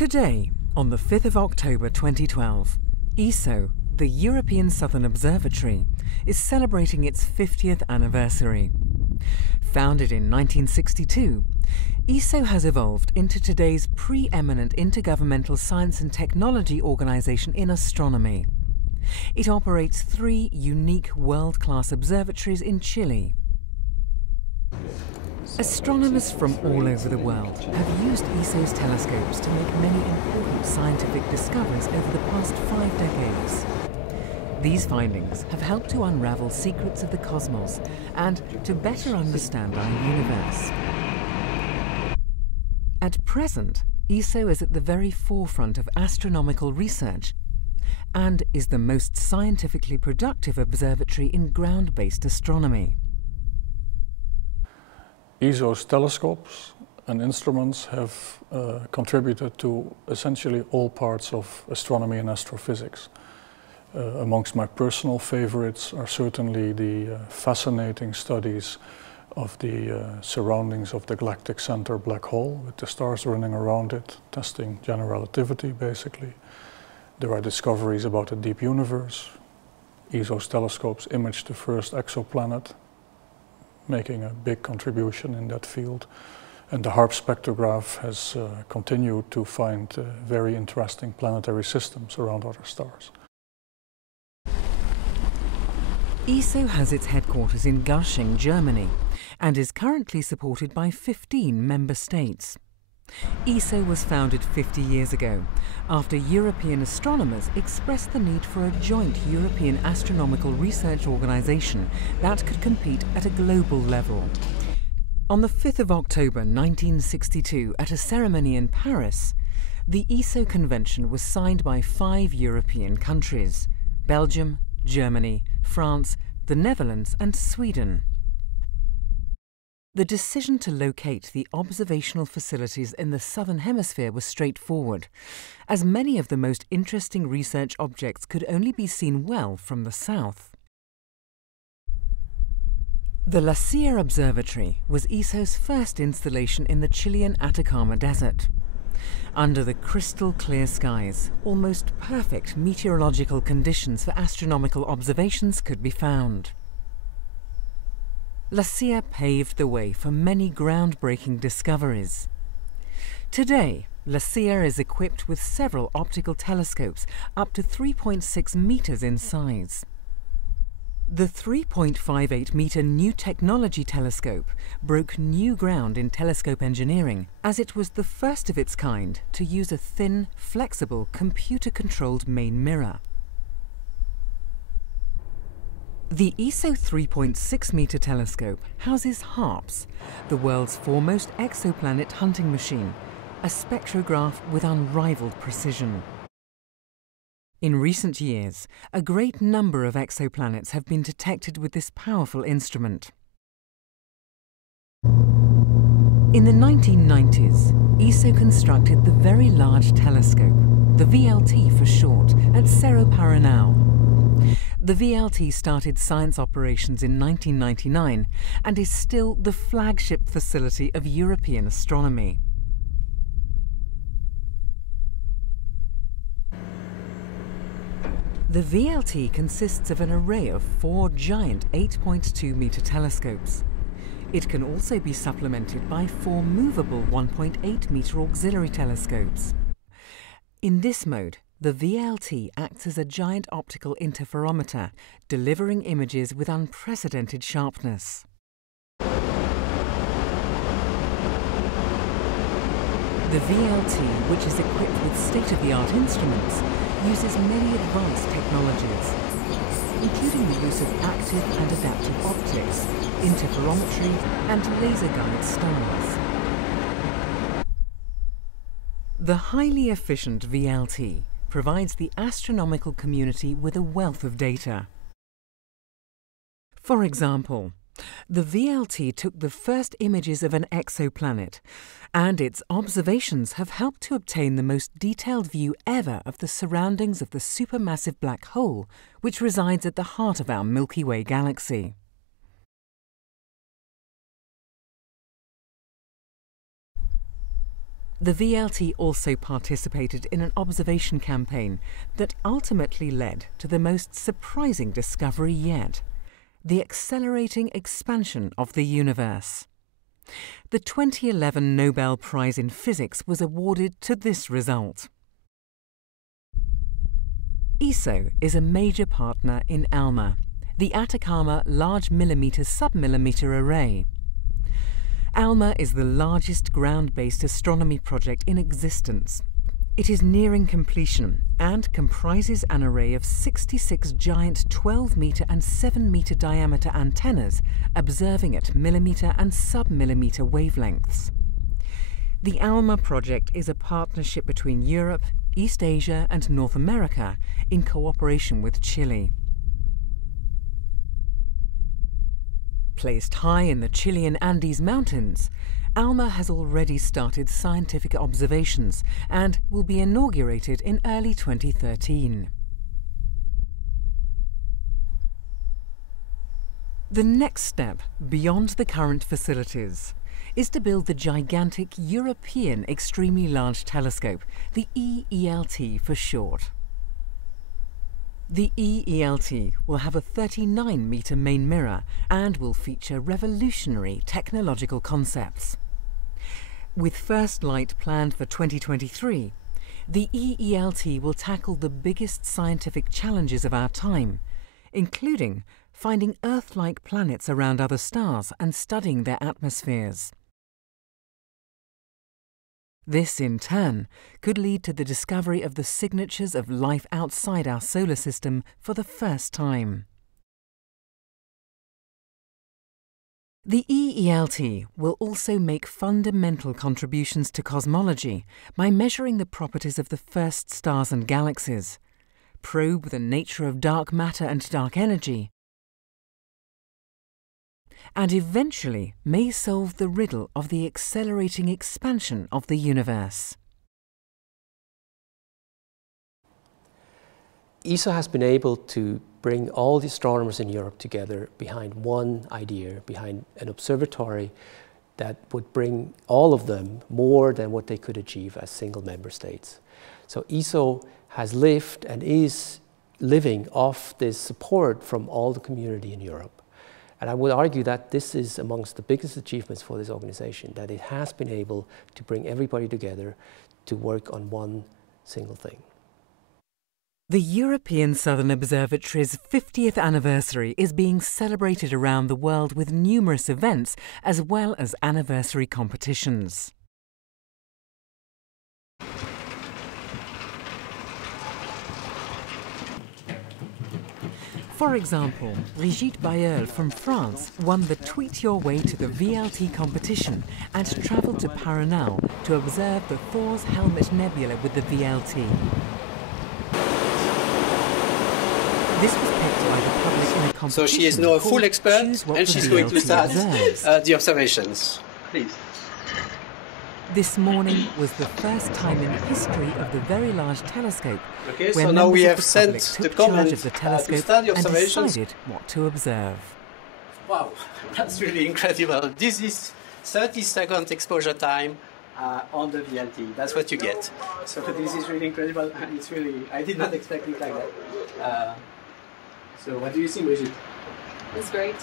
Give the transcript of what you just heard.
Today, on the 5th of October 2012, ESO, the European Southern Observatory, is celebrating its 50th anniversary. Founded in 1962, ESO has evolved into today's preeminent intergovernmental science and technology organization in astronomy. It operates 3 unique world-class observatories in Chile. Astronomers from all over the world have used ESO's telescopes to make many important scientific discoveries over the past 5 decades. These findings have helped to unravel secrets of the cosmos and to better understand our universe. At present, ESO is at the very forefront of astronomical research and is the most scientifically productive observatory in ground-based astronomy. ESO's telescopes and instruments have contributed to essentially all parts of astronomy and astrophysics. Amongst my personal favorites are certainly the fascinating studies of the surroundings of the galactic center black hole, with the stars running around it, testing general relativity basically. There are discoveries about the deep universe. ESO's telescopes imaged the first exoplanet, making a big contribution in that field. And the HARP spectrograph has continued to find very interesting planetary systems around other stars. ESO has its headquarters in Garching, Germany, and is currently supported by 15 member states. ESO was founded 50 years ago, after European astronomers expressed the need for a joint European astronomical research organization that could compete at a global level. On the 5th of October 1962, at a ceremony in Paris, the ESO Convention was signed by 5 European countries: Belgium, Germany, France, the Netherlands and Sweden. The decision to locate the observational facilities in the Southern Hemisphere was straightforward, as many of the most interesting research objects could only be seen well from the south. The La Silla Observatory was ESO's first installation in the Chilean Atacama Desert. Under the crystal clear skies, almost perfect meteorological conditions for astronomical observations could be found. La Silla paved the way for many groundbreaking discoveries. Today, La Silla is equipped with several optical telescopes up to 3.6 meters in size. The 3.58-meter New Technology telescope broke new ground in telescope engineering, as it was the first of its kind to use a thin, flexible, computer-controlled main mirror. The ESO 3.6-meter telescope houses HARPS, the world's foremost exoplanet hunting machine, a spectrograph with unrivaled precision. In recent years, a great number of exoplanets have been detected with this powerful instrument. In the 1990s, ESO constructed the Very Large Telescope, the VLT for short, at Cerro Paranal. The VLT started science operations in 1999 and is still the flagship facility of European astronomy. The VLT consists of an array of 4 giant 8.2-meter telescopes. It can also be supplemented by 4 movable 1.8-meter auxiliary telescopes. In this mode, the VLT acts as a giant optical interferometer, delivering images with unprecedented sharpness. The VLT, which is equipped with state-of-the-art instruments, uses many advanced technologies, including the use of active and adaptive optics, interferometry, and laser-guided stars. The highly efficient VLT provides the astronomical community with a wealth of data. For example, the VLT took the first images of an exoplanet, and its observations have helped to obtain the most detailed view ever of the surroundings of the supermassive black hole, which resides at the heart of our Milky Way galaxy. The VLT also participated in an observation campaign that ultimately led to the most surprising discovery yet: the accelerating expansion of the universe. The 2011 Nobel Prize in Physics was awarded to this result. ESO is a major partner in ALMA, the Atacama Large Millimeter Submillimeter Array. ALMA is the largest ground-based astronomy project in existence. It is nearing completion and comprises an array of 66 giant 12-meter and 7-meter diameter antennas observing at millimeter and sub-millimeter wavelengths. The ALMA project is a partnership between Europe, East Asia and North America in cooperation with Chile. Placed high in the Chilean Andes Mountains, ALMA has already started scientific observations and will be inaugurated in early 2013. The next step, beyond the current facilities, is to build the gigantic European Extremely Large Telescope, the EELT for short. The EELT will have a 39-meter main mirror and will feature revolutionary technological concepts. With first light planned for 2023, the EELT will tackle the biggest scientific challenges of our time, including finding Earth-like planets around other stars and studying their atmospheres. This, in turn, could lead to the discovery of the signatures of life outside our solar system for the first time. The EELT will also make fundamental contributions to cosmology by measuring the properties of the first stars and galaxies, probe the nature of dark matter and dark energy, and eventually may solve the riddle of the accelerating expansion of the universe. ESO has been able to bring all the astronomers in Europe together behind one idea, behind an observatory that would bring all of them more than what they could achieve as single member states. So ESO has lived and is living off this support from all the community in Europe. And I would argue that this is amongst the biggest achievements for this organization, that it has been able to bring everybody together to work on one single thing. The European Southern Observatory's 50th anniversary is being celebrated around the world with numerous events as well as anniversary competitions. For example, Brigitte Bayeul from France won the Tweet Your Way to the VLT competition and travelled to Paranal to observe the Thor's Helmet Nebula with the VLT. This was picked by the public in a competition. So she is now a full expert and she's going to start the observations. Please. This morning was the first time in the history of the Very Large Telescope Okay, where so now we members have of the public sent the took charge comment of the to telescope start the and observations. decided what to observe. Wow, that's really incredible. This is 30-second exposure time on the VLT. That's what you get. So this is really incredible, and it's really, I did not expect it like that. So what do you think, Brigitte? It's great.